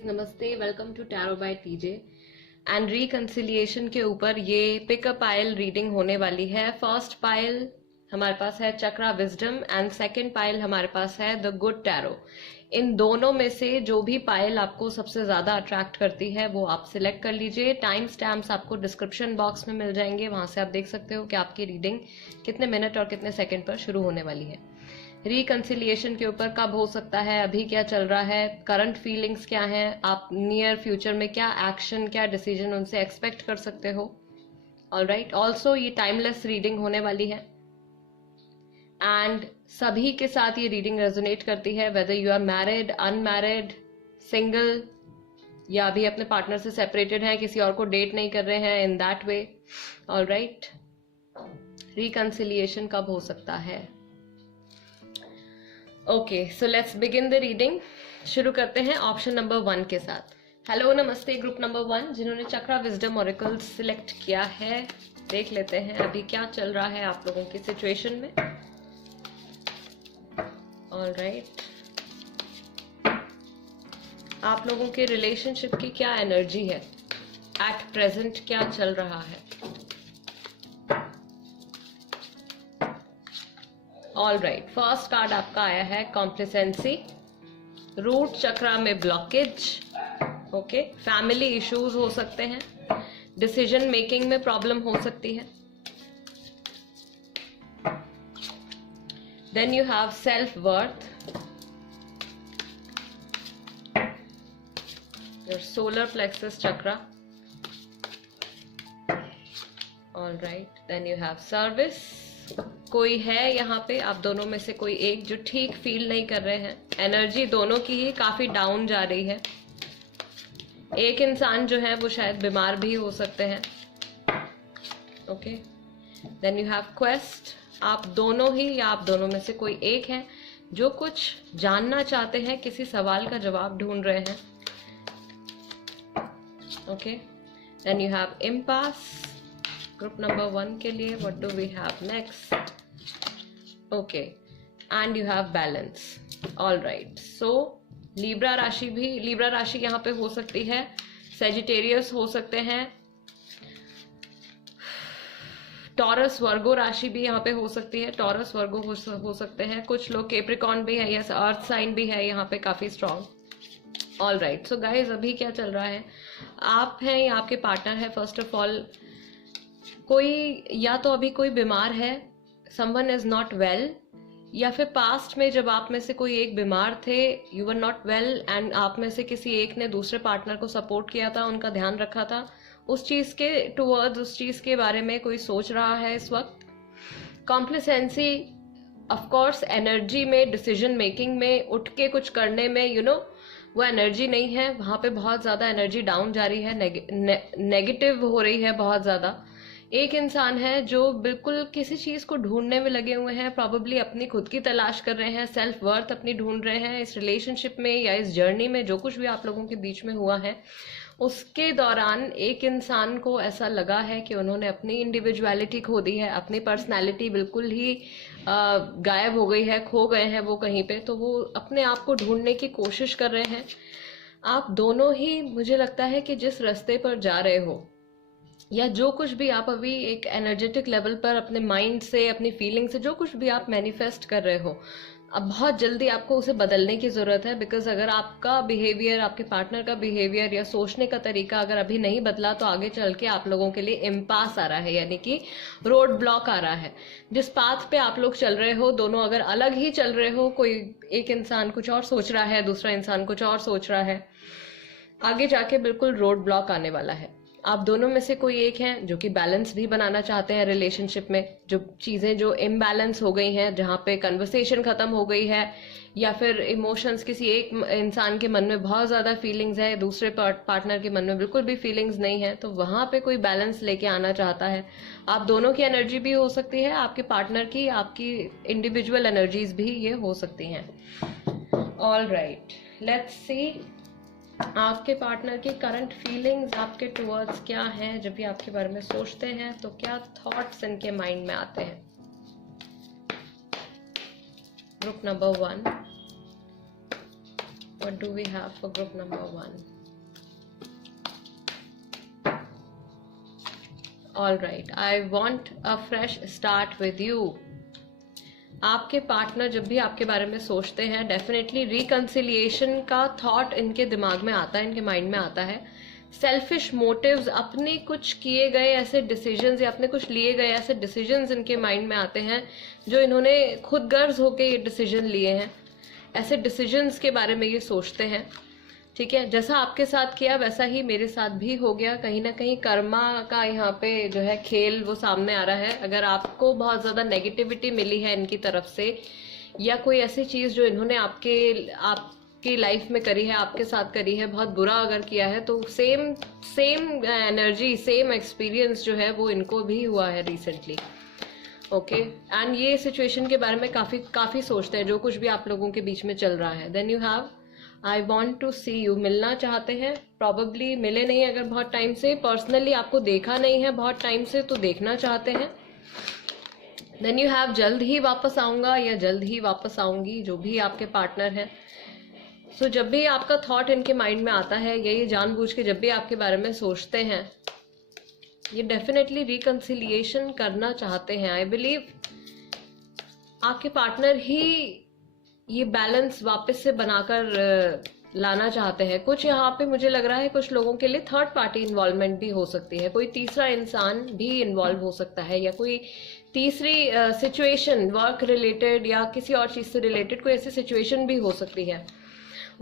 नमस्ते, welcome to tarot by TJ and reconciliation के ऊपर ये पिकअप पाइल रीडिंग होने वाली है। फर्स्ट पाइल हमारे पास है चक्रा विजडम एंड सेकंड पाइल हमारे पास है द गुड टैरो। इन दोनों में से जो भी पाइल आपको सबसे ज्यादा अट्रैक्ट करती है वो आप सिलेक्ट कर लीजिए। टाइम स्टैम्प्स आपको डिस्क्रिप्शन बॉक्स में मिल जाएंगे, वहां से आप देख सकते हो कि आपकी रीडिंग कितने मिनट और कितने सेकंड पर शुरू होने वाली है। रिकंसिलिएशन के ऊपर कब हो सकता है, अभी क्या चल रहा है, करंट फीलिंग्स क्या हैं, आप नियर फ्यूचर में क्या एक्शन क्या डिसीजन उनसे एक्सपेक्ट कर सकते हो। ऑलराइट, ऑल्सो ये टाइमलेस रीडिंग होने वाली है एंड सभी के साथ ये रीडिंग रेजोनेट करती है, whether you are married, unmarried, single या अभी अपने पार्टनर से सेपरेटेड हैं, किसी और को डेट नहीं कर रहे हैं, in that way. Alright, reconciliation कब हो सकता है। Okay, so let's begin the reading. शुरू करते हैं ऑप्शन नंबर 1 के साथ। हेलो नमस्ते ग्रुप नंबर 1 जिन्होंने चक्रा विजडम ऑरेकल सिलेक्ट किया है, देख लेते हैं अभी क्या चल रहा है आप लोगों की सिचुएशन में। ऑलराइट, आप लोगों के रिलेशनशिप की क्या एनर्जी है, एट प्रेजेंट क्या चल रहा है। ऑलराइट, फर्स्ट कार्ड आपका आया है कॉम्प्लिसेंसी, रूट चक्रा में ब्लॉकेज। ओके, फैमिली इश्यूज हो सकते हैं, डिसीजन मेकिंग में प्रॉब्लम हो सकती है। Then you have self worth, your solar plexus chakra. Alright, then you have service. कोई है यहाँ पे आप दोनों में से कोई एक जो ठीक फील नहीं कर रहे हैं, एनर्जी दोनों की ही काफी डाउन जा रही है। एक इंसान जो है वो शायद बीमार भी हो सकते हैं। Okay, then you have quest, आप दोनों ही या आप दोनों में से कोई एक है जो कुछ जानना चाहते हैं, किसी सवाल का जवाब ढूंढ रहे हैं। Okay, then you have impasse group number 1 के लिए। What do we have next? Okay, and you have balance. Alright, so Libra राशि भी, लिब्रा राशि यहाँ पे हो सकती है, सेजिटेरियस हो सकते हैं, टॉरस वर्गो राशि भी यहाँ पे हो सकती है, टॉरस वर्गो हो सकते हैं, कुछ लोग कैप्रिकॉर्न भी है, यस अर्थ साइन भी है यहाँ पे काफी स्ट्रॉन्ग। ऑलराइट, सो गाइज अभी क्या चल रहा है, आप हैं या आपके पार्टनर है। फर्स्ट ऑफ ऑल कोई या तो अभी कोई बीमार है, समवन इज नॉट वेल, या फिर पास्ट में जब आप में से कोई एक बीमार थे, you were not well and आप में से किसी एक ने दूसरे पार्टनर को सपोर्ट किया था, उनका ध्यान रखा था, उस चीज के टुवर्ड्स, उस चीज के बारे में कोई सोच रहा है इस वक्त। कॉम्प्लिसेंसी ऑफ कोर्स एनर्जी में, डिसीजन मेकिंग में, उठ के कुछ करने में, वो एनर्जी नहीं है, वहां पे बहुत ज्यादा एनर्जी डाउन जा रही है, नेगेटिव हो रही है बहुत ज्यादा। एक इंसान है जो बिल्कुल किसी चीज को ढूंढने में लगे हुए हैं, प्रॉबेबली अपनी खुद की तलाश कर रहे हैं, सेल्फ वर्थ अपनी ढूंढ रहे हैं। इस रिलेशनशिप में या इस जर्नी में जो कुछ भी आप लोगों के बीच में हुआ है, उसके दौरान एक इंसान को ऐसा लगा है कि उन्होंने अपनी इंडिविजुअलिटी खो दी है, अपनी पर्सनैलिटी बिल्कुल ही गायब हो गई है, खो गए हैं वो कहीं पे, तो वो अपने आप को ढूंढने की कोशिश कर रहे हैं। आप दोनों ही, मुझे लगता है कि जिस रास्ते पर जा रहे हो या जो कुछ भी आप अभी एक एनर्जेटिक लेवल पर अपने माइंड से, अपनी फीलिंग से जो कुछ भी आप मैनिफेस्ट कर रहे हो, अब बहुत जल्दी आपको उसे बदलने की जरूरत है। बिकॉज अगर आपका बिहेवियर, आपके पार्टनर का बिहेवियर या सोचने का तरीका अगर अभी नहीं बदला तो आगे चल के आप लोगों के लिए इम्पास आ रहा है, यानी कि रोड ब्लॉक आ रहा है। जिस पाथ पे आप लोग चल रहे हो, दोनों अगर अलग ही चल रहे हो, कोई एक इंसान कुछ और सोच रहा है, दूसरा इंसान कुछ और सोच रहा है, आगे जाके बिल्कुल रोड ब्लॉक आने वाला है। आप दोनों में से कोई एक हैं जो कि बैलेंस भी बनाना चाहते हैं रिलेशनशिप में। जो चीजें जो इम्बैलेंस हो गई हैं, जहाँ पे कन्वर्सेशन खत्म हो गई है या फिर इमोशंस, किसी एक इंसान के मन में बहुत ज्यादा फीलिंग्स है, दूसरे पार्टनर के मन में बिल्कुल भी फीलिंग्स नहीं है, तो वहां पे कोई बैलेंस लेके आना चाहता है। आप दोनों की एनर्जी भी हो सकती है, आपके पार्टनर की, आपकी इंडिविजुअल एनर्जीज भी ये हो सकती हैं। ऑलराइट, लेट्स सी आपके पार्टनर की करंट फीलिंग्स आपके टुवर्ड्स क्या हैं। जब भी आपके बारे में सोचते हैं तो क्या थॉट्स इनके माइंड में आते हैं। Group number 1, What do we have for group number 1? All right, I want a fresh start with you. आपके पार्टनर जब भी आपके बारे में सोचते हैं, डेफिनेटली रिकंसिलिएशन का थॉट इनके दिमाग में आता है, इनके माइंड में आता है. सेल्फिश मोटिव्स, अपने कुछ किए गए ऐसे डिसीजंस या अपने कुछ लिए गए ऐसे डिसीजंस इनके माइंड में आते हैं जो इन्होंने खुद गर्ज होके ये डिसीजन लिए हैं. ऐसे डिसीजंस के बारे में ये सोचते हैं. ठीक है, जैसा आपके साथ किया वैसा ही मेरे साथ भी हो गया. कहीं ना कहीं कर्मा का यहाँ पे जो है खेल वो सामने आ रहा है. अगर आपको बहुत ज़्यादा नेगेटिविटी मिली है इनकी तरफ से, या कोई ऐसी चीज़ जो इन्होंने आपकी लाइफ में करी है, आपके साथ करी है, बहुत बुरा अगर किया है, तो सेम एनर्जी, सेम एक्सपीरियंस जो है वो इनको भी हुआ है रिसेंटली. ओके, एंड ये सिचुएशन के बारे में काफ़ी सोचते हैं जो कुछ भी आप लोगों के बीच में चल रहा है. Then you have I want to see you, मिलना चाहते हैं. प्रॉबली मिले नहीं अगर बहुत टाइम से, पर्सनली आपको देखा नहीं है बहुत टाइम से, तो देखना चाहते हैं. देन यू हैव जल्द ही वापस आऊँगा या जल्द ही वापस आऊँगी, जो भी आपके पार्टनर हैं. सो जब भी आपका थॉट इनके माइंड में आता है, ये जानबूझ के जब भी आपके बारे में सोचते हैं, ये डेफिनेटली रिकंसिलिएशन करना चाहते हैं. आई बिलीव आपके पार्टनर ही ये बैलेंस वापस से बनाकर लाना चाहते हैं. कुछ यहाँ पे मुझे लग रहा है कुछ लोगों के लिए थर्ड पार्टी इन्वॉल्वमेंट भी हो सकती है. कोई तीसरा इंसान भी इन्वॉल्व हो सकता है, या कोई तीसरी सिचुएशन वर्क रिलेटेड या किसी और चीज़ से रिलेटेड कोई ऐसी सिचुएशन भी हो सकती है.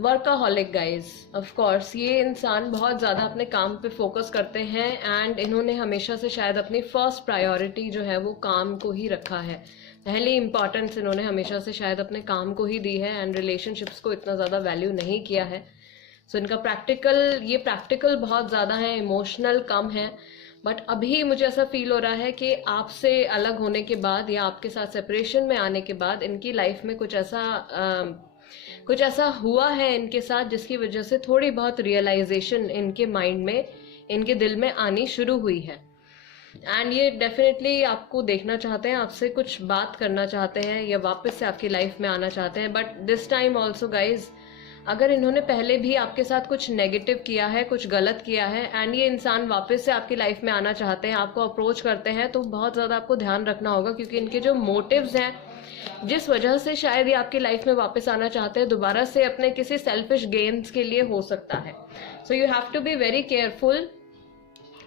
वर्काहॉलिक गाइज, ऑफ कोर्स ये इंसान बहुत ज़्यादा अपने काम पे फोकस करते हैं, एंड इन्होंने हमेशा से शायद अपनी फर्स्ट प्रायोरिटी जो है वो काम को ही रखा है. पहली इंपॉर्टेंस इन्होंने हमेशा से शायद अपने काम को ही दी है, एंड रिलेशनशिप्स को इतना ज़्यादा वैल्यू नहीं किया है. सो इनका प्रैक्टिकल बहुत ज़्यादा है, इमोशनल कम है. बट अभी मुझे ऐसा फील हो रहा है कि आपसे अलग होने के बाद या आपके साथ सेपरेशन में आने के बाद इनकी लाइफ में कुछ ऐसा हुआ है इनके साथ, जिसकी वजह से थोड़ी बहुत रियलाइजेशन इनके माइंड में, इनके दिल में आनी शुरू हुई है. एंड ये डेफिनेटली आपको देखना चाहते हैं, आपसे कुछ बात करना चाहते हैं, या वापस से आपकी लाइफ में आना चाहते हैं. But this time also guys, अगर इन्होंने पहले भी आपके साथ कुछ नेगेटिव किया है, कुछ गलत किया है, एंड ये इंसान वापस से आपकी लाइफ में आना चाहते हैं, आपको अप्रोच करते हैं, तो बहुत ज़्यादा आपको ध्यान रखना होगा, क्योंकि इनके जो मोटिव्स हैं, जिस वजह से शायद ये आपकी लाइफ में वापस आना चाहते हैं, दोबारा से अपने किसी सेल्फिश गेन्स के लिए हो सकता है. So you have to be very careful,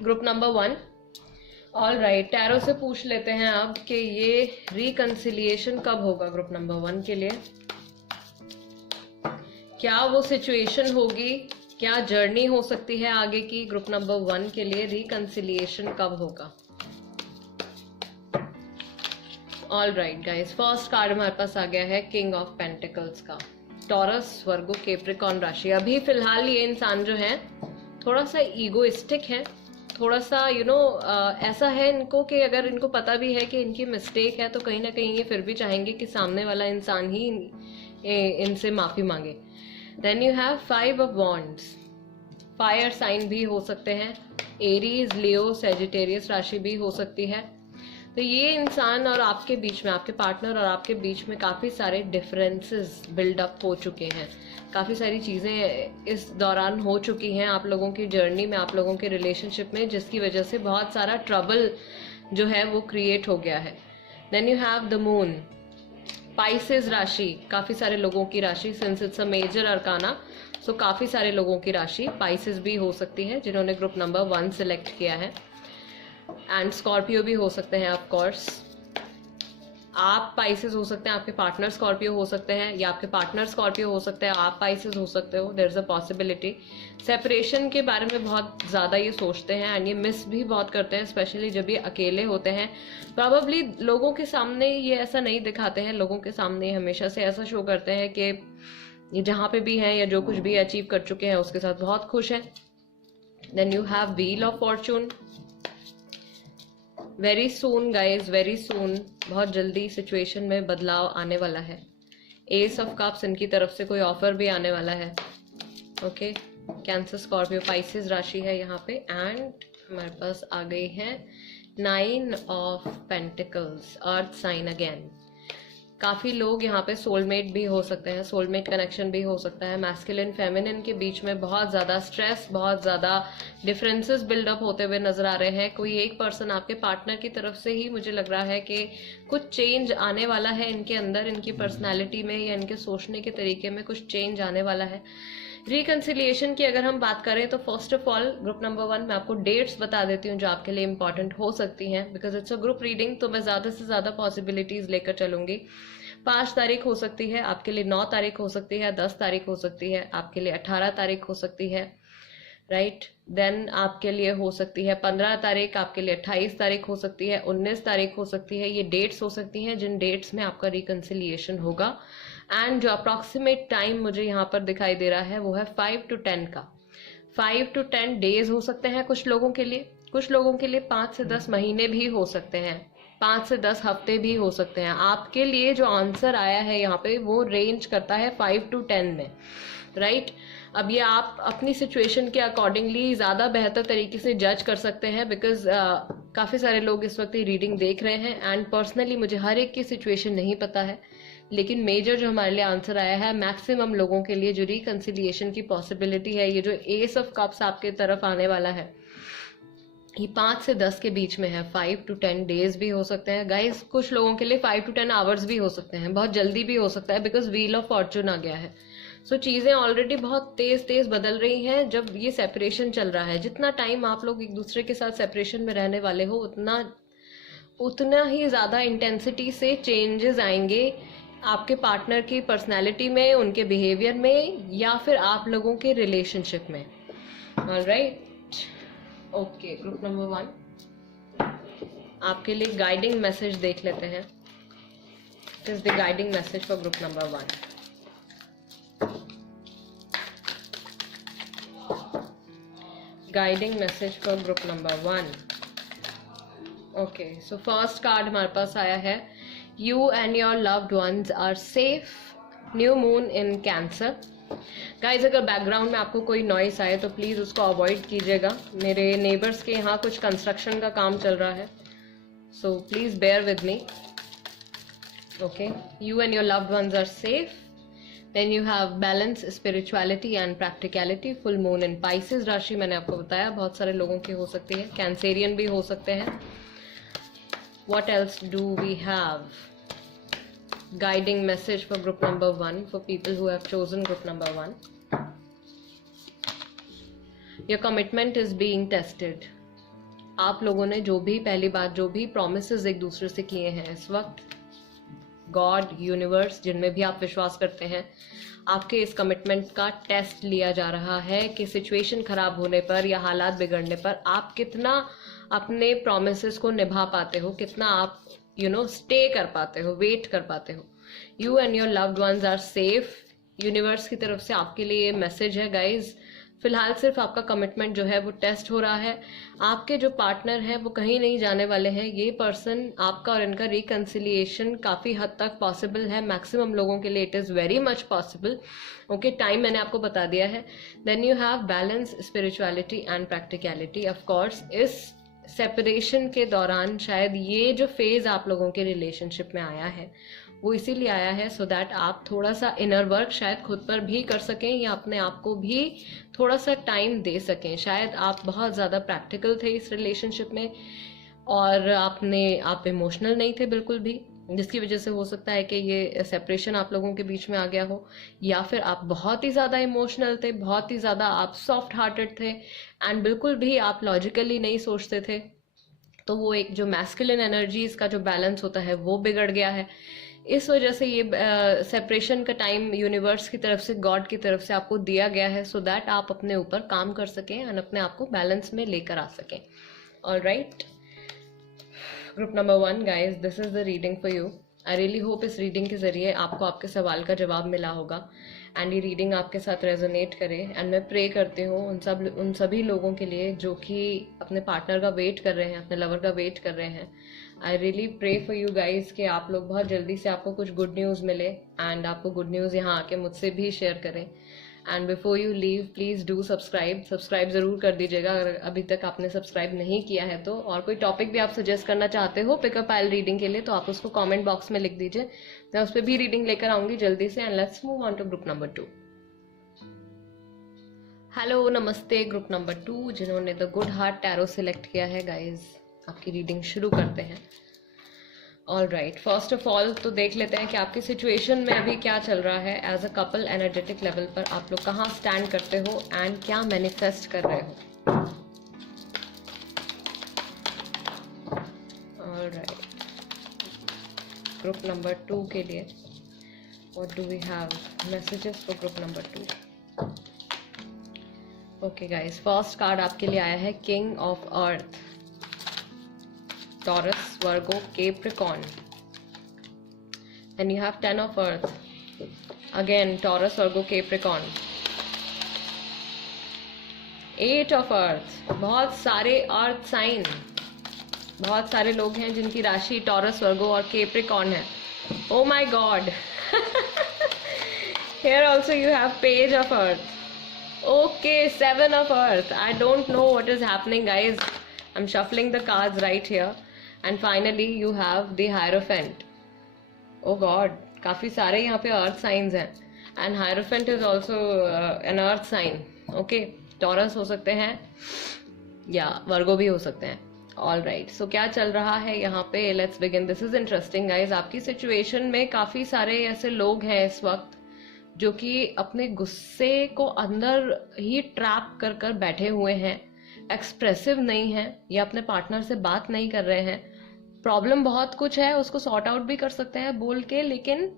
group number 1. All right, tarot से पूछ लेते हैं अब कि ये रिकंसिलिएशन कब होगा ग्रुप नंबर 1 के लिए. क्या वो सिचुएशन होगी, क्या जर्नी हो सकती है आगे की ग्रुप नंबर 1 के लिए, रिकंसिलिएशन कब होगा. All right guys, first card हमारे पास आ गया है किंग ऑफ पेंटिकल्स का. टॉरस, वर्गो, कैप्रिकॉर्न राशि. अभी फिलहाल ये इंसान जो है थोड़ा सा ईगोइस्टिक है, थोड़ा सा ऐसा है इनको कि अगर इनको पता भी है कि इनकी मिस्टेक है, तो कहीं ना कहीं ये फिर भी चाहेंगे कि सामने वाला इंसान ही इनसे माफ़ी मांगे. Then you have 5 of wands. Fire sign भी हो सकते हैं, एरीज, लियो, सेजिटेरियस राशि भी हो सकती है. तो ये इंसान और आपके बीच में, आपके पार्टनर और आपके बीच में काफ़ी सारे डिफरेंसेस बिल्डअप हो चुके हैं. काफ़ी सारी चीज़ें इस दौरान हो चुकी हैं आप लोगों की जर्नी में, आप लोगों के रिलेशनशिप में, जिसकी वजह से बहुत सारा ट्रबल जो है वो क्रिएट हो गया है. Then you have the moon. Pisces राशि, काफ़ी सारे लोगों की राशि, since it's a major arcana, so काफ़ी सारे लोगों की राशि पाइसेस भी हो सकती है जिन्होंने ग्रुप नंबर 1 सिलेक्ट किया है. एंड स्कॉर्पियो भी हो सकते हैं. ऑफ कोर्स आप पाइसेस हो सकते हैं, आपके पार्टनर स्कॉर्पियो हो सकते हैं, या आपके पार्टनर स्कॉर्पियो हो सकते हैं, आप पाइसेस हो सकते हो. There is a possibility. Separation के बारे में बहुत ज़्यादा ये सोचते हैं, एंड ये मिस भी बहुत करते हैं, स्पेशली जब ये अकेले होते हैं. प्रॉबेबली लोगों के सामने ये ऐसा नहीं दिखाते हैं, लोगों के सामने हमेशा से ऐसा शो करते हैं कि ये जहाँ पे भी हैं या जो कुछ भी अचीव कर चुके हैं उसके साथ बहुत खुश हैं. Then you have wheel of fortune. Very soon guys, very soon, बहुत जल्दी सिचुएशन में बदलाव आने वाला है. एस ऑफ कप्स, इनकी तरफ से कोई ऑफर भी आने वाला है. ओके, कैंसर, स्कॉर्पियो, पाइसेस राशि है यहाँ पे. एंड हमारे पास आ गई है 9 of pentacles, earth sign again. काफ़ी लोग यहाँ पे सोलमेट भी हो सकते हैं, सोलमेट कनेक्शन भी हो सकता है। मैस्कुलिन फेमिनिन के बीच में बहुत ज़्यादा स्ट्रेस, बहुत ज़्यादा डिफरेंसेस बिल्डअप होते हुए नजर आ रहे हैं। कोई एक पर्सन आपके पार्टनर की तरफ से ही मुझे लग रहा है कि कुछ चेंज आने वाला है इनके अंदर, इनकी पर्सनैलिटी में या इनके सोचने के तरीके में कुछ चेंज आने वाला है। रिकन्सिलिएशन की अगर हम बात करें तो first of all group number 1 मैं आपको डेट्स बता देती हूँ जो आपके लिए इंपॉर्टेंट हो सकती हैं, because it's a group reading, तो मैं ज़्यादा से ज़्यादा पॉसिबिलिटीज़ लेकर चलूंगी। 5 तारीख हो सकती है आपके लिए, 9 तारीख हो सकती है, 10 तारीख हो सकती है आपके लिए, 18 तारीख हो सकती है, राइट। देन आपके लिए हो सकती है 15 तारीख, आपके लिए 28 तारीख हो सकती है, 19 तारीख हो सकती है। ये डेट्स हो सकती हैं जिन डेट्स में आपका रिकन्सिलिएशन होगा। एंड जो अप्रॉक्सीमेट टाइम मुझे यहाँ पर दिखाई दे रहा है वो है 5 to 10 का। 5 to 10 डेज हो सकते हैं कुछ लोगों के लिए, कुछ लोगों के लिए 5 से 10 महीने भी हो सकते हैं, 5 से 10 हफ्ते भी हो सकते हैं। आपके लिए जो आंसर आया है यहाँ पे वो रेंज करता है 5 to 10 में, राइट। अब ये आप अपनी सिचुएशन के अकॉर्डिंगली ज़्यादा बेहतर तरीके से जज कर सकते हैं, बिकॉज काफ़ी सारे लोग इस वक्त ये रीडिंग देख रहे हैं एंड पर्सनली मुझे हर एक की सिचुएशन नहीं पता है, लेकिन मेजर जो हमारे लिए आंसर आया है मैक्सिमम लोगों के लिए जो रिकन्सिलिएशन की पॉसिबिलिटी है, ये जो एस ऑफ कप्स आपके तरफ आने वाला है, ये 5 से 10 के बीच में है। 5 to 10 डेज भी हो सकते हैं गाइस, कुछ लोगों के लिए 5 to 10 आवर्स भी हो सकते हैं, बहुत जल्दी भी हो सकता है बिकॉज व्हील ऑफ फॉर्चून आ गया है। सो चीज़ें ऑलरेडी बहुत तेज तेज बदल रही हैं जब ये सेपरेशन चल रहा है। जितना टाइम आप लोग एक दूसरे के साथ सेपरेशन में रहने वाले हो उतना ही ज़्यादा इंटेंसिटी से चेंजेस आएंगे आपके पार्टनर की पर्सनैलिटी में, उनके बिहेवियर में, या फिर आप लोगों के रिलेशनशिप में। Alright, okay. ग्रुप नंबर 1 आपके लिए गाइडिंग मैसेज देख लेते हैं। Is the guiding message for group number 1। Guiding message for group number 1। Okay, so first card हमारे पास आया है, you and your loved ones are safe, new moon in Cancer. Guys अगर बैकग्राउंड में आपको कोई नॉइस आए तो प्लीज़ उसको अवॉइड कीजिएगा। मेरे नेबर्स के यहाँ कुछ कंस्ट्रक्शन का काम चल रहा है, so please bear with me. Okay, you and your loved ones are safe. Then you have balance, spirituality and practicality. Full moon in Pisces राशि मैंने आपको बताया बहुत सारे लोगों की हो सकती है, कैंसेरियन भी हो सकते हैं। What else do we have? Guiding message for group number 1 for people who have chosen group number 1. Your commitment is being tested. आप लोगों ने जो भी पहली बात जो भी promises एक दूसरे से किए हैं इस वक्त, गॉड, यूनिवर्स, जिनमें भी आप विश्वास करते हैं, आपके इस कमिटमेंट का टेस्ट लिया जा रहा है कि सिचुएशन खराब होने पर या हालात बिगड़ने पर आप कितना अपने प्रोमिसेस को निभा पाते हो, कितना आप स्टे कर पाते हो, वेट कर पाते हो। You and your loved ones are safe. Universe की तरफ से आपके लिए ये मैसेज है गाइज। फिलहाल सिर्फ आपका कमिटमेंट जो है वो टेस्ट हो रहा है। आपके जो पार्टनर हैं वो कहीं नहीं जाने वाले हैं। ये पर्सन आपका और इनका रिकन्सिलिएशन काफ़ी हद तक पॉसिबल है, मैक्सिमम लोगों के लिए it is very much possible. Okay, time मैंने आपको बता दिया है। Then you have balance, spirituality and practicality. Of course इस सेपरेशन के दौरान शायद ये जो फेज आप लोगों के रिलेशनशिप में आया है वो इसीलिए आया है सो दैट आप थोड़ा सा इनर वर्क शायद खुद पर भी कर सकें या अपने आप को भी थोड़ा सा टाइम दे सकें। शायद आप बहुत ज़्यादा प्रैक्टिकल थे इस रिलेशनशिप में और आप इमोशनल नहीं थे बिल्कुल भी, जिसकी वजह से हो सकता है कि ये सेपरेशन आप लोगों के बीच में आ गया हो, या फिर आप बहुत ही ज़्यादा इमोशनल थे, बहुत ही ज़्यादा आप सॉफ्ट हार्टेड थे एंड बिल्कुल भी आप लॉजिकली नहीं सोचते थे। तो वो एक जो मैस्कुलिन एनर्जीज का जो बैलेंस होता है वो बिगड़ गया है। इस वजह से ये सेपरेशन का टाइम यूनिवर्स की तरफ से, गॉड की तरफ से आपको दिया गया है सो दैट आप अपने ऊपर काम कर सकें एंड अपने आप को बैलेंस में लेकर आ सकें। Alright, group number 1 guys, this is the reading for you. I really hope इस रीडिंग के जरिए आपको आपके सवाल का जवाब मिला होगा एंड ये रीडिंग आपके साथ रेजोनेट करे। एंड मैं प्रे करती हूँ उन सभी लोगों के लिए जो कि अपने पार्टनर का वेट कर रहे हैं, अपने लवर का वेट कर रहे हैं। I really pray for you guys कि आप लोग बहुत जल्दी से आपको कुछ गुड न्यूज़ मिले एंड आपको गुड न्यूज़ यहाँ आके मुझसे भी शेयर करें। And before you leave please do subscribe ज़रूर कर दीजिएगा अगर अभी तक आपने सब्सक्राइब नहीं किया है तो। और कोई टॉपिक भी आप सजेस्ट करना चाहते हो पिकअप आइल रीडिंग के लिए तो आप उसको कमेंट बॉक्स में लिख दीजिए, मैं उस पर भी रीडिंग लेकर आऊँगी जल्दी से। And let's move on to group number 2। Hello नमस्ते ग्रुप नंबर 2 जिन्होंने the good heart tarot select किया है गाइज, आपकी रीडिंग शुरू करते हैं। All right, first of all तो देख लेते हैं कि आपकी सिचुएशन में अभी क्या चल रहा है। As a couple energetic level पर आप लोग कहाँ स्टैंड करते हो एंड क्या मैनिफेस्ट कर रहे हो। ऑल राइट, ग्रुप नंबर 2 के लिए what do we have messages for group number 2। Okay guys, first card आपके लिए आया है king of earth, Taurus, Virgo, Capricorn, and you have 10 of Earth. Again, Taurus, Virgo, Capricorn. 8 of Earth. बहुत सारे अर्थ sign, बहुत सारे लोग हैं जिनकी राशि टॉरस, वर्गो और केप्रिकॉर्न है। Oh my God. Here also you have page of Earth. Okay, 7 of Earth. I don't know what is happening, guys. I'm shuffling the cards right here. And finally you have the Hierophant. Oh God, काफी सारे यहाँ पे earth science हैं। And hierophant is also an earth sign. Okay, Taurus हो सकते हैं या वर्गो भी हो सकते हैं। ऑल राइट, सो क्या चल रहा है यहाँ पे, let's begin. This is interesting guys. आपकी सिचुएशन में काफी सारे ऐसे लोग हैं इस वक्त जो कि अपने गुस्से को अंदर ही ट्रैप कर कर बैठे हुए हैं, एक्सप्रेसिव नहीं है या अपने पार्टनर से बात नहीं कर रहे हैं। प्रॉब्लम बहुत कुछ है, उसको सॉर्ट आउट भी कर सकते हैं बोल के, लेकिन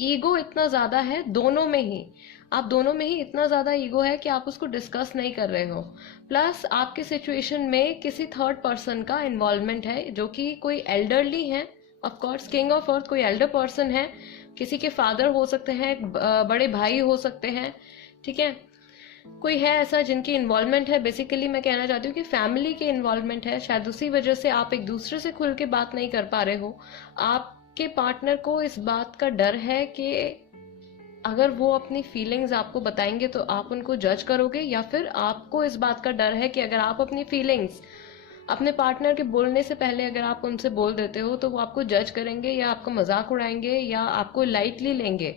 ईगो इतना ज्यादा है दोनों में ही, आप दोनों में ही इतना ज्यादा ईगो है कि आप उसको डिस्कस नहीं कर रहे हो। प्लस आपके सिचुएशन में किसी थर्ड पर्सन का इन्वॉल्वमेंट है जो कि कोई एल्डरली है। ऑफ कोर्स किंग ऑफ अर्थ कोई एल्डर पर्सन है, किसी के फादर हो सकते हैं, बड़े भाई हो सकते हैं, ठीक है, कोई है ऐसा जिनकी इन्वॉल्वमेंट है। बेसिकली मैं कहना चाहती हूँ कि फैमिली की इन्वॉल्वमेंट है, शायद उसी वजह से आप एक दूसरे से खुल के बात नहीं कर पा रहे हो। आपके पार्टनर को इस बात का डर है कि अगर वो अपनी फीलिंग्स आपको बताएंगे तो आप उनको जज करोगे, या फिर आपको इस बात का डर है कि अगर आप अपनी फीलिंग्स अपने पार्टनर के बोलने से पहले अगर आप उनसे बोल देते हो तो वो आपको जज करेंगे या आपको मजाक उड़ाएंगे या आपको लाइटली लेंगे।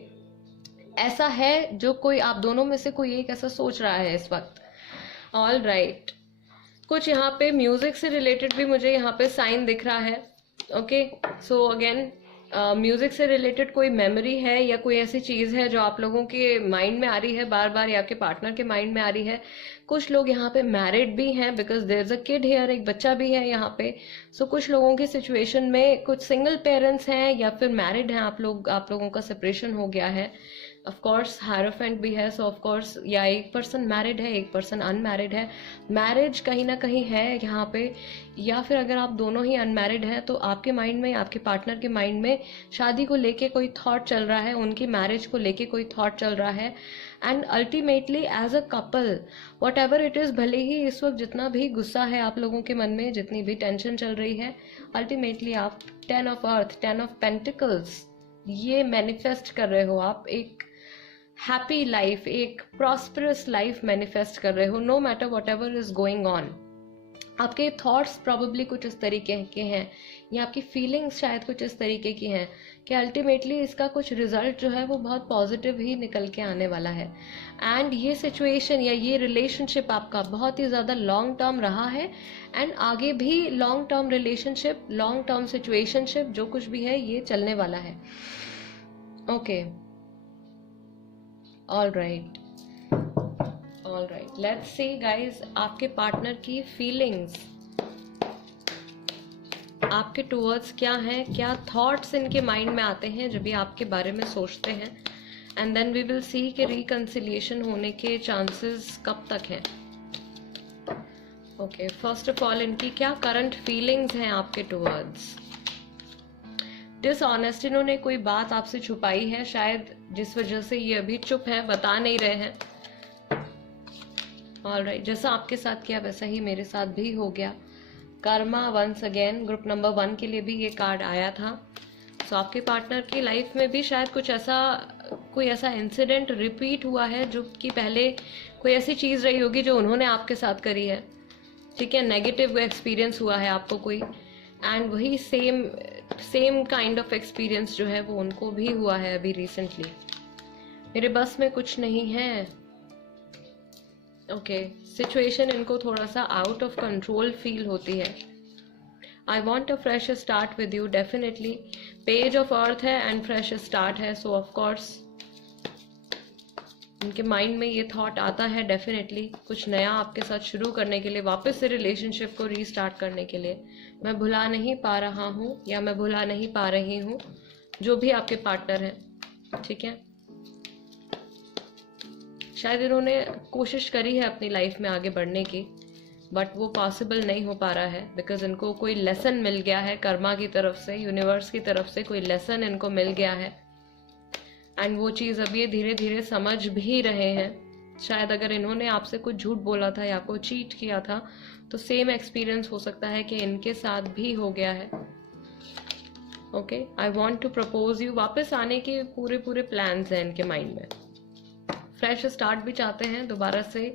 ऐसा है जो कोई आप दोनों में से कोई एक ऐसा सोच रहा है इस वक्त। ऑल राइट, कुछ यहाँ पे म्यूजिक से रिलेटेड भी मुझे यहाँ पे साइन दिख रहा है। ओके, सो अगेन म्यूजिक से रिलेटेड कोई मेमोरी है या कोई ऐसी चीज है जो आप लोगों के माइंड में आ रही है बार बार या आपके पार्टनर के माइंड में आ रही है। कुछ लोग यहाँ पे मैरिड भी हैं because there is a kid here, एक बच्चा भी है यहाँ पे। सो कुछ लोगों की सिचुएशन में कुछ सिंगल पेरेंट्स हैं या फिर मैरिड हैं आप लोगों का सेपरेशन हो गया है। ऑफ कोर्स हायरोफेंट भी है, सो ऑफ कोर्स या एक पर्सन मैरिड है एक पर्सन अनमैरिड है। मैरिज कहीं ना कहीं है यहाँ पे, या फिर अगर आप दोनों ही अनमैरिड हैं तो आपके माइंड में, आपके पार्टनर के माइंड में शादी को लेके कोई थॉट चल रहा है, उनकी मैरिज को लेके कोई थॉट चल रहा है। And ultimately as a couple whatever it is, भले ही इस वक्त जितना भी गुस्सा है आप लोगों के मन में, जितनी भी टेंशन चल रही है, अल्टीमेटली आप 10 ऑफ अर्थ 10 ऑफ पेंटिकल्स ये मैनिफेस्ट कर रहे हो। आप एक हैप्पी लाइफ, एक प्रॉस्परस लाइफ मैनिफेस्ट कर रहे हो, no matter whatever is going on. आपके थॉट्स प्रॉबेबली कुछ इस तरीके के हैं या आपकी फीलिंग्स शायद कुछ इस तरीके की हैं कि अल्टीमेटली इसका कुछ रिजल्ट जो है वो बहुत पॉजिटिव ही निकल के आने वाला है। एंड ये सिचुएशन या ये रिलेशनशिप आपका बहुत ही ज़्यादा लॉन्ग टर्म रहा है एंड आगे भी long term relationship, long term situationship जो कुछ भी है ये चलने वाला है। Okay, all right, let's see guys, आपके पार्टनर की फीलिंग्स आपके टूवर्ड्स क्या हैं, क्या थॉट्स इनके माइंड में आते हैं जब भी आपके बारे में सोचते हैं। And then we will see कि रिकंसिलिएशन होने के चांसेस कब तक हैं। ओके, फर्स्ट ऑफ ऑल इनकी क्या करंट फीलिंग्स हैं आपके टूवर्ड्स। डिसऑनेस्ट, इन्होंने कोई बात आपसे छुपाई है शायद, जिस वजह से ये अभी चुप है, बता नहीं रहे हैं। ऑलराइट, जैसा आपके साथ किया वैसा ही मेरे साथ भी हो गया। Karma once again, group number 1 के लिए भी ये कार्ड आया था। सो आपके पार्टनर की लाइफ में भी शायद कुछ ऐसा कोई ऐसा इंसिडेंट रिपीट हुआ है जो कि पहले कोई ऐसी चीज़ रही होगी जो उन्होंने आपके साथ करी है, ठीक है, नेगेटिव एक्सपीरियंस हुआ है आपको कोई, एंड वही सेम काइंड ऑफ एक्सपीरियंस जो है वो उनको भी हुआ है अभी रिसेंटली। मेरे बस में कुछ नहीं है। ओके, सिचुएशन इनको थोड़ा सा आउट ऑफ कंट्रोल फील होती है। I want a fresh start with you, definitely page of earth है एंड फ्रेश स्टार्ट है, सो ऑफ कोर्स उनके माइंड में ये थॉट आता है डेफिनेटली कुछ नया आपके साथ शुरू करने के लिए, वापस से रिलेशनशिप को रीस्टार्ट करने के लिए। मैं भुला नहीं पा रहा हूँ या मैं भुला नहीं पा रही हूँ जो भी आपके पार्टनर हैं, ठीक है। शायद इन्होंने कोशिश करी है अपनी लाइफ में आगे बढ़ने की, बट वो पॉसिबल नहीं हो पा रहा है बिकॉज इनको कोई लेसन मिल गया है कर्मा की तरफ से, यूनिवर्स की तरफ से कोई लेसन इनको मिल गया है, एंड वो चीज़ अब ये धीरे धीरे समझ भी रहे हैं। शायद अगर इन्होंने आपसे कुछ झूठ बोला था या आपको चीट किया था तो सेम एक्सपीरियंस हो सकता है कि इनके साथ भी हो गया है। Okay, I want to propose you, वापस आने के पूरे प्लान्स हैं इनके माइंड में, फ्रेश स्टार्ट भी चाहते हैं दोबारा से।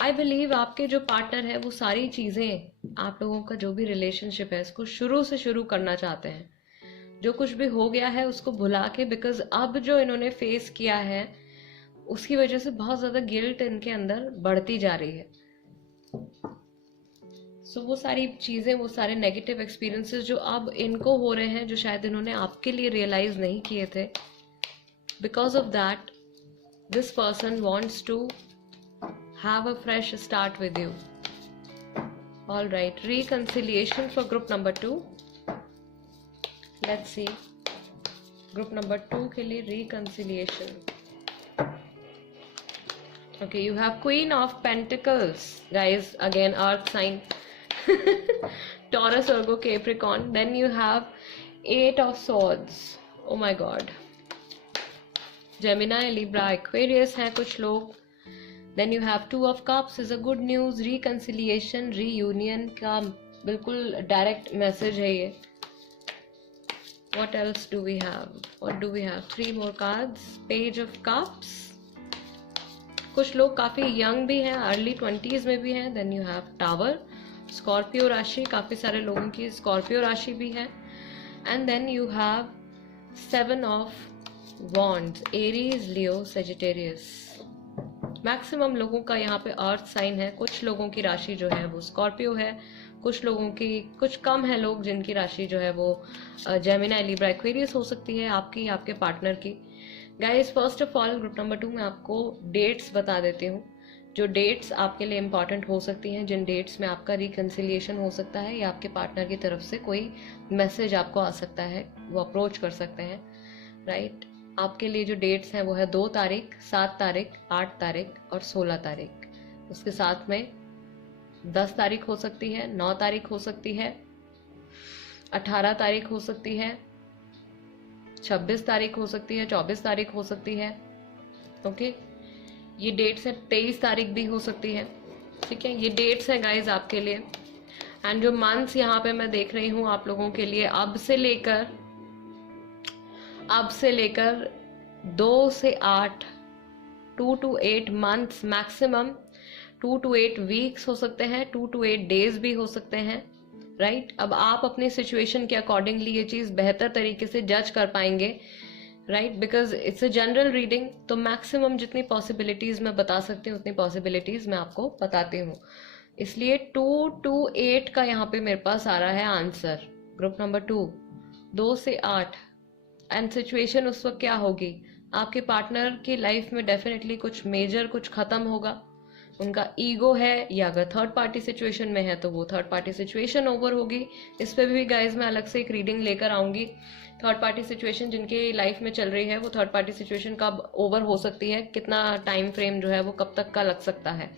आई बिलीव आपके जो पार्टनर है वो सारी चीज़ें, आप लोगों का जो भी रिलेशनशिप है इसको शुरू से शुरू करना चाहते हैं। जो कुछ भी हो गया है उसको भुला के, बिकॉज अब जो इन्होंने फेस किया है उसकी वजह से बहुत ज़्यादा गिल्ट इनके अंदर बढ़ती जा रही है। सो वो सारी चीज़ें, वो सारे नेगेटिव एक्सपीरियंसेस जो अब इनको हो रहे हैं, जो शायद इन्होंने आपके लिए रियलाइज नहीं किए थे, because of that this person wants to have a fresh start with you. All right, reconciliation for group number 2. Let's see, group number 2 के लिए reconciliation. Okay, you have Queen of Pentacles, guys, again earth sign. Taurus, Virgo, Capricorn. Then you have 8 of Swords. Oh my God. Gemini, Libra, Aquarius हैं कुछ लोग. Then you have 2 of Cups is a good news, reconciliation, reunion का बिल्कुल direct message है ये. What else do we have? What do we have? 3 more cards. Page of Cups. कुछ लोग काफ़ी यंग भी हैं, अर्ली 20s में भी हैं. Then you have Tower, Scorpio राशि, काफ़ी सारे लोगों की स्कॉर्पियो राशि भी है. And then you have 7 of Wands, Aries, Leo, Sagittarius. Maximum लोगों का यहाँ पे अर्थ साइन है. कुछ लोगों की राशि जो है वो स्कॉर्पियो है, कुछ लोगों की, कुछ कम है लोग जिनकी राशि जो है वो जेमिनी, लिब्रा, एक्वेरियस हो सकती है, आपकी, आपके पार्टनर की. Guys, first of all group number 2 में आपको डेट्स बता देती हूँ, जो डेट्स आपके लिए इम्पॉर्टेंट हो सकती हैं, जिन डेट्स में आपका रिकन्सिलिएशन हो सकता है या आपके पार्टनर की तरफ से कोई मैसेज आपको आ सकता है, वो अप्रोच कर सकते हैं. राइट, आपके लिए जो डेट्स हैं वो है 2 तारीख, 7 तारीख, 8 तारीख और 16 तारीख. उसके साथ में 10 तारीख हो सकती है, 9 तारीख हो सकती है, 18 तारीख हो सकती है, 26 तारीख हो सकती है, 24 तारीख हो सकती है. ओके, ये डेट्स हैं. 23 तारीख भी हो सकती है. ठीक है, ये डेट्स हैं गाइज आपके लिए. एंड जो मंथ्स यहाँ पे मैं देख रही हूँ आप लोगों के लिए, अब से लेकर 2 से 8, 2 to 8 months maximum, 2 to 8 weeks हो सकते हैं, 2 to 8 डेज भी हो सकते हैं. राइट, अब आप अपनी सिचुएशन के अकॉर्डिंगली ये चीज़ बेहतर तरीके से जज कर पाएंगे. Right, because it's a general reading, तो मैक्सिमम जितनी पॉसिबिलिटीज़ मैं बता सकती हूँ उतनी पॉसिबिलिटीज़ मैं आपको बताती हूँ. इसलिए 2 to 8 का यहाँ पे मेरे पास आ रहा है आंसर. ग्रुप नंबर 2, 2 से 8. एंड सिचुएशन उस वक्त क्या होगी, आपके पार्टनर की लाइफ में डेफिनेटली कुछ मेजर कुछ खत्म होगा. उनका ईगो है, या अगर थर्ड पार्टी सिचुएशन में है तो वो थर्ड पार्टी सिचुएशन ओवर होगी. इस पे भी गाइज मैं अलग से एक रीडिंग लेकर आऊंगी. थर्ड पार्टी सिचुएशन जिनकी लाइफ में चल रही है वो थर्ड पार्टी सिचुएशन कब ओवर हो सकती है, कितना टाइम फ्रेम जो है वो कब तक का लग सकता है.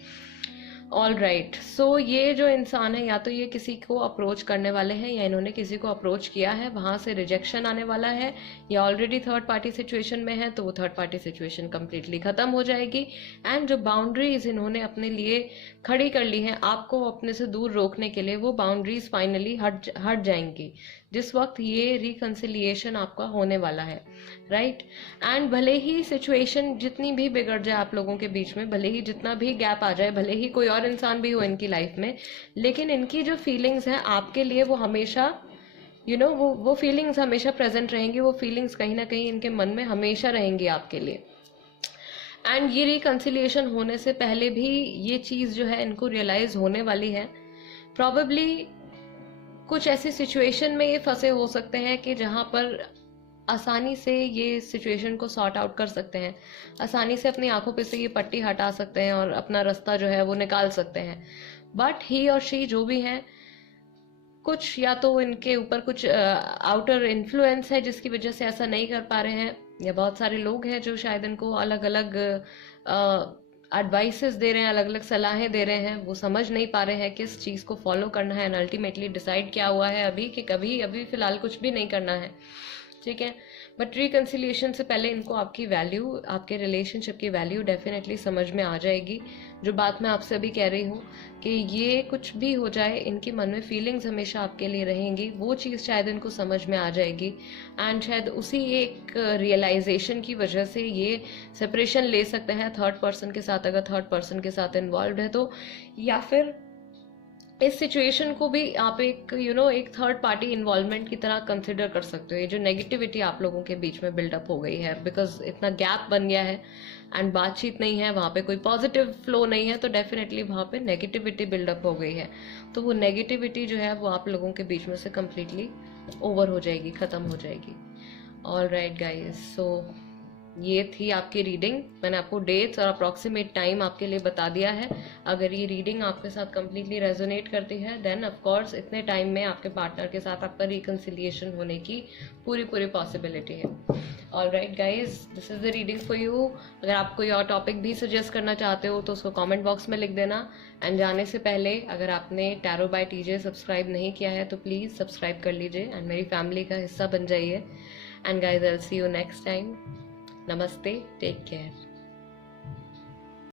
ऑल राइट, सो ये जो इंसान है, या तो ये किसी को अप्रोच करने वाले हैं या इन्होंने किसी को अप्रोच किया है, वहाँ से रिजेक्शन आने वाला है, या ऑलरेडी थर्ड पार्टी सिचुएशन में है तो वो थर्ड पार्टी सिचुएशन कम्प्लीटली ख़त्म हो जाएगी. एंड जो बाउंड्रीज इन्होंने अपने लिए खड़ी कर ली हैं आपको अपने से दूर रोकने के लिए, वो बाउंड्रीज फाइनली हट जाएंगी जिस वक्त ये रिकन्सिलिएशन आपका होने वाला है. राइट। एंड भले ही सिचुएशन जितनी भी बिगड़ जाए आप लोगों के बीच में, भले ही जितना भी गैप आ जाए, भले ही कोई और इंसान भी हो इनकी लाइफ में, लेकिन इनकी जो फीलिंग्स हैं आपके लिए वो हमेशा वो फीलिंग्स हमेशा प्रेजेंट रहेंगी, वो फीलिंग्स कहीं ना कहीं इनके मन में हमेशा रहेंगी आपके लिए। एंड ये रिकन्सिलिएशन होने से पहले भी ये चीज़ जो है इनको रियलाइज होने वाली है। प्रॉबेबली कुछ ऐसी सिचुएशन में ये फंसे हो सकते हैं कि जहाँ पर आसानी से ये सिचुएशन को सॉर्ट आउट कर सकते हैं, आसानी से अपनी आंखों पे से ये पट्टी हटा सकते हैं और अपना रास्ता जो है वो निकाल सकते हैं। बट ही और शी जो भी है, कुछ या तो इनके ऊपर कुछ आउटर इन्फ्लुएंस है जिसकी वजह से ऐसा नहीं कर पा रहे हैं, या बहुत सारे लोग हैं जो शायद इनको अलग अलग एडवाइसेस दे रहे हैं, अलग अलग सलाहें दे रहे हैं, वो समझ नहीं पा रहे हैं किस चीज़ को फॉलो करना है। एंड अल्टीमेटली डिसाइड क्या हुआ है अभी कि कभी अभी फिलहाल कुछ भी नहीं करना है, ठीक है। बट रिकन्सिलिएशन से पहले इनको आपकी वैल्यू, आपके रिलेशनशिप की वैल्यू डेफिनेटली समझ में आ जाएगी। जो बात मैं आपसे अभी कह रही हूँ कि ये कुछ भी हो जाए, इनके मन में फीलिंग्स हमेशा आपके लिए रहेंगी, वो चीज़ शायद इनको समझ में आ जाएगी। एंड शायद उसी एक रियलाइजेशन की वजह से ये सेपरेशन ले सकते हैं थर्ड पर्सन के साथ, अगर थर्ड पर्सन के साथ इन्वॉल्व है तो। या फिर इस सिचुएशन को भी आप एक एक थर्ड पार्टी इन्वॉल्वमेंट की तरह कंसिडर कर सकते हो। ये जो नेगेटिविटी आप लोगों के बीच में बिल्डअप हो गई है, बिकॉज इतना गैप बन गया है एंड बातचीत नहीं है, वहाँ पे कोई पॉजिटिव फ्लो नहीं है, तो डेफिनेटली वहाँ पे नेगेटिविटी बिल्डअप हो गई है। तो वो नेगेटिविटी जो है वो आप लोगों के बीच में से कम्प्लीटली ओवर हो जाएगी, ख़त्म हो जाएगी। ऑल राइट गाइज, सो ये थी आपकी रीडिंग। मैंने आपको डेट्स और अप्रॉक्सीमेट टाइम आपके लिए बता दिया है। अगर ये रीडिंग आपके साथ कम्प्लीटली रेजोनेट करती है देन ऑफ कोर्स इतने टाइम में आपके पार्टनर के साथ आपका रिकन्सिलिएशन होने की पूरी पॉसिबिलिटी है। All right guys, this is the reading for you. अगर आप कोई और टॉपिक भी सजेस्ट करना चाहते हो तो उसको कॉमेंट बॉक्स में लिख देना। एंड जाने से पहले अगर आपने टैरो बाय टीजे सब्सक्राइब नहीं किया है तो प्लीज़ सब्सक्राइब कर लीजिए एंड मेरी फैमिली का हिस्सा बन जाइए। And guys, I will see you next time. Namaste, take care.